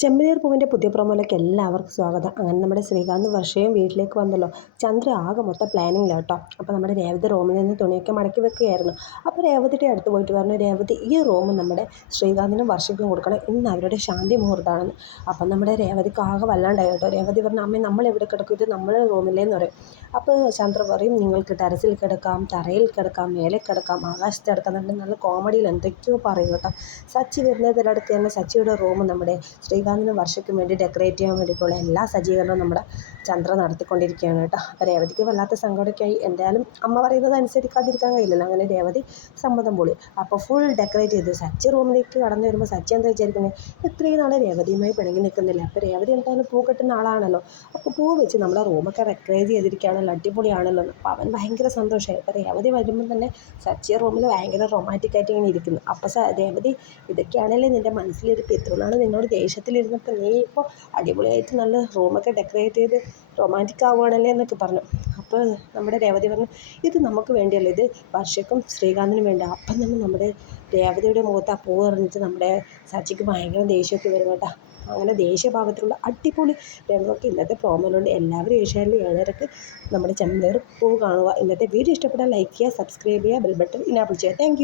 ചെമ്പനീർ പൂവിന്റെ പുതിയ പ്രൊമോയിലേക്ക് എല്ലാവർക്കും സ്വാഗതം. അങ്ങനെ നമ്മുടെ ശ്രീകാന്ത് വർഷയും വീട്ടിലേക്ക് വന്നല്ലോ. ചന്ദ്ര ആകെ മൊത്തം പ്ലാനിങ്ങിലാണ് കേട്ടോ അപ്പോൾ നമ്മുടെ രേവതി റൂമിൽ നിന്ന് തുണിയൊക്കെ മടക്കി വെക്കുകയായിരുന്നു. അപ്പോൾ രേവതിയുടെ അടുത്ത് പോയിട്ട് പറഞ്ഞു രേവതി ഈ റൂം നമ്മുടെ ശ്രീകാന്തിനും വർഷയ്ക്കും കൊടുക്കണം. ഇന്ന് അവരുടെ ശാന്തി മുഹൂർത്തമാണെന്ന് അപ്പം നമ്മുടെ രേവതിക്ക് ആകെ വല്ലാണ്ടായി കേട്ടോ രേവതി പറഞ്ഞു അമ്മ നമ്മൾ എവിടെ കിടക്കും? ഇത് നമ്മുടെ റൂമിലേന്ന് പറയും. അപ്പോൾ ചന്ദ്ര പറയും നിങ്ങൾക്ക് ടെറസിൽ കിടക്കാം തറയിൽ കിടക്കാം മേലെ കിടക്കാം ആകാശത്ത് കിടക്കാം. എന്നുണ്ടെങ്കിൽ നല്ല കോമഡിയിൽ എന്തൊക്കെയോ പറയും കേട്ടോ. സച്ചി വരുന്നതിനടുത്ത് തന്നെ സച്ചിയുടെ റൂം നമ്മുടെ ശ്രീകാന്തിനും വർഷയ്ക്ക് വേണ്ടി ഡെക്കറേറ്റ് ചെയ്യാൻ വേണ്ടിയിട്ടുള്ള എല്ലാ സജ്ജീകരണവും നമ്മുടെ ചന്ദ്ര നടത്തിക്കൊണ്ടിരിക്കുകയാണ് കേട്ടോ. അപ്പോൾ രേവതിക്ക് വല്ലാത്ത സങ്കടമൊക്കെയായി. എന്തായാലും അമ്മ പറയുന്നത് അനുസരിക്കാതിരിക്കാൻ കഴിയില്ലല്ലോ. അങ്ങനെ രേവതി സമ്മതം പൊളി. അപ്പോൾ ഫുൾ ഡെക്കറേറ്റ് ചെയ്ത് സച്ചി റൂമിലേക്ക് കടന്നു വരുമ്പോൾ സച്ചി എന്താ വിചാരിക്കുന്നത് ഇത്രയും നാൾ രേവതിയുമായി പിണങ്ങി നിൽക്കുന്നില്ല? അപ്പോൾ രേവതി എന്തായാലും പൂ കെട്ടുന്ന ആളാണല്ലോ. അപ്പോൾ പൂ വെച്ച് നമ്മളെ റൂമൊക്കെ ഡെക്കറേറ്റ് ചെയ്തിരിക്കുകയാണല്ലോ. അടിപൊളിയാണല്ലോ. അപ്പോൾ അവൻ ഭയങ്കര സന്തോഷമായി. അപ്പോൾ രേവതി വരുമ്പോൾ തന്നെ സച്ചി റൂമിൽ ഭയങ്കര റൊമാന്റിക് ആയിട്ട് ഇങ്ങനെ ഇരിക്കുന്നു. അപ്പോൾ രേവതി ഇതൊക്കെയാണല്ലേ നിന്റെ മനസ്സിലൊരു ഇത്ര നിന്നോട് നിന്നോട് ദേഷ്യത്തിലിരുന്നപ്പോൾ നീ ഇപ്പോൾ അടിപൊളിയായിട്ട് നല്ല റൂമൊക്കെ ഡെക്കറേറ്റ് ചെയ്ത് റൊമാന്റിക് ആവുകയാണല്ലേ എന്നൊക്കെ പറഞ്ഞു. അപ്പോൾ നമ്മുടെ രേവതി പറഞ്ഞു ഇത് നമുക്ക് വേണ്ടിയല്ല? ഇത് വർഷയ്ക്കും ശ്രീകാന്തിനും വേണ്ട. അപ്പം തന്നെ നമ്മുടെ രേവതിയുടെ മുഖത്ത് ആ പൂ എറിഞ്ഞിട്ട് നമ്മുടെ സച്ചിക്ക് ഭയങ്കര ദേഷ്യമൊക്കെ വരും കേട്ടോ. അങ്ങനെ ദേഷ്യഭാവത്തിലുള്ള അടിപൊളി രംഗമൊക്കെ ഇന്നത്തെ പ്രോമോയിലുണ്ട് എല്ലാവരും ഏഷ്യാനിൽ ഏഴരക്ക് നമ്മുടെ ചെമ്പേർ പൂ കാണുക. ഇന്നത്തെ വീഡിയോ ഇഷ്ടപ്പെട്ടാൽ ലൈക്ക് ചെയ്യുക സബ്സ്ക്രൈബ് ചെയ്യുക ബെൽ ബട്ടൺ ഇനാബിൾ ചെയ്യുക. താങ്ക്